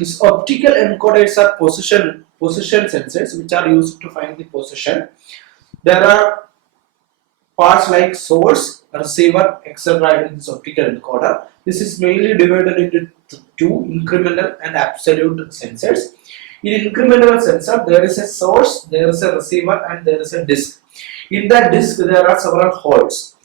This optical encoders are position sensors which are used to find the position. There are parts like source, receiver, etc. in this optical encoder. This is mainly divided into two, incremental and absolute sensors. In incremental sensor, there is a source, there is a receiver, and there is a disk. In that disk, there are several holes.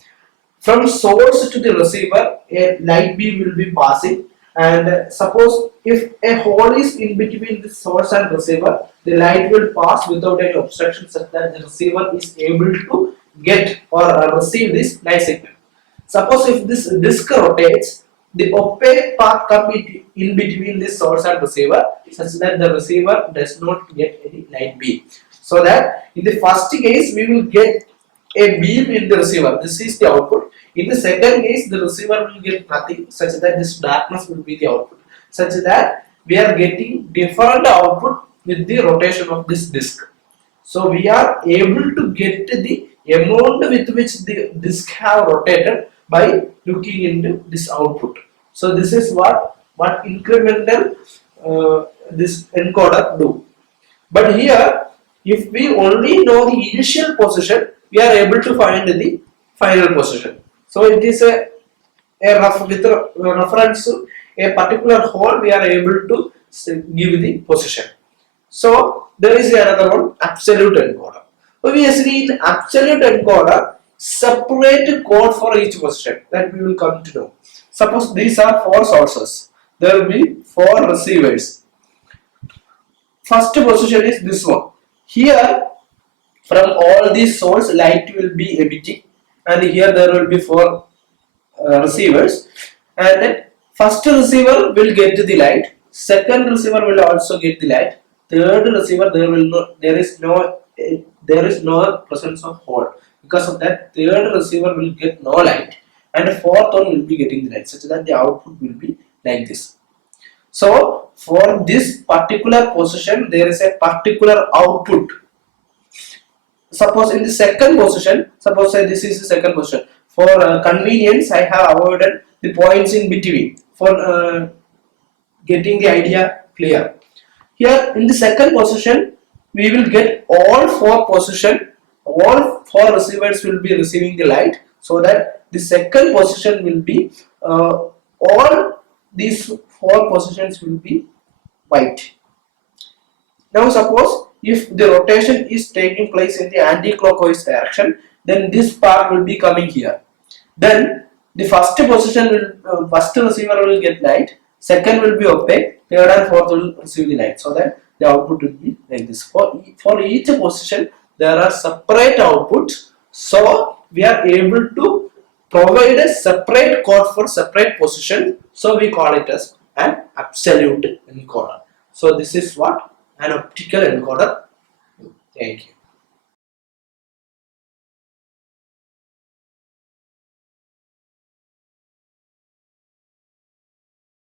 From source to the receiver, a light beam will be passing, and suppose if a hole is in between the source and receiver, the light will pass without any obstruction such that the receiver is able to get or receive this light signal. Suppose if this disk rotates, the opaque part comes in between the source and receiver such that the receiver does not get any light beam. So that in the first case we will get a beam in the receiver. This is the output. In the second case, the receiver will get nothing, such that this darkness will be the output, such that we are getting different output with the rotation of this disk. So we are able to get the amount with which the disk have rotated by looking into this output. So this is what incremental this encoder do. But here, if we only know the initial position, we are able to find the final position. So it is with reference to a particular hole, we are able to give the position. So there is another one, absolute encoder. Obviously, in absolute encoder, separate code for each position that we will come to know. Suppose these are 4 sources. There will be 4 receivers. First position is this one. Here, from all these sources, light will be emitting, and here there will be 4 receivers, and then first receiver will get the light, second receiver will also get the light, third receiver there is no presence of hole. Because of that, third receiver will get no light, and fourth one will be getting the light, such that the output will be like this. So for this particular position, there is a particular output. Suppose in the second position, suppose say this is the second position. For convenience, I have avoided the points in between for getting the idea clear. Here in the second position, we will get all 4 position, all 4 receivers will be receiving the light, so that the second position will be all these 4 positions will be white. Now suppose if the rotation is taking place in the anti-clockwise direction, then this part will be coming here. Then the first position will, first receiver will get light, second will be opaque, third and fourth will receive the light, so that the output will be like this. For each position, there are separate outputs, so we are able to provide a separate code for separate position, so we call it as an absolute encoder. So this is what an optical encoder. Thank you.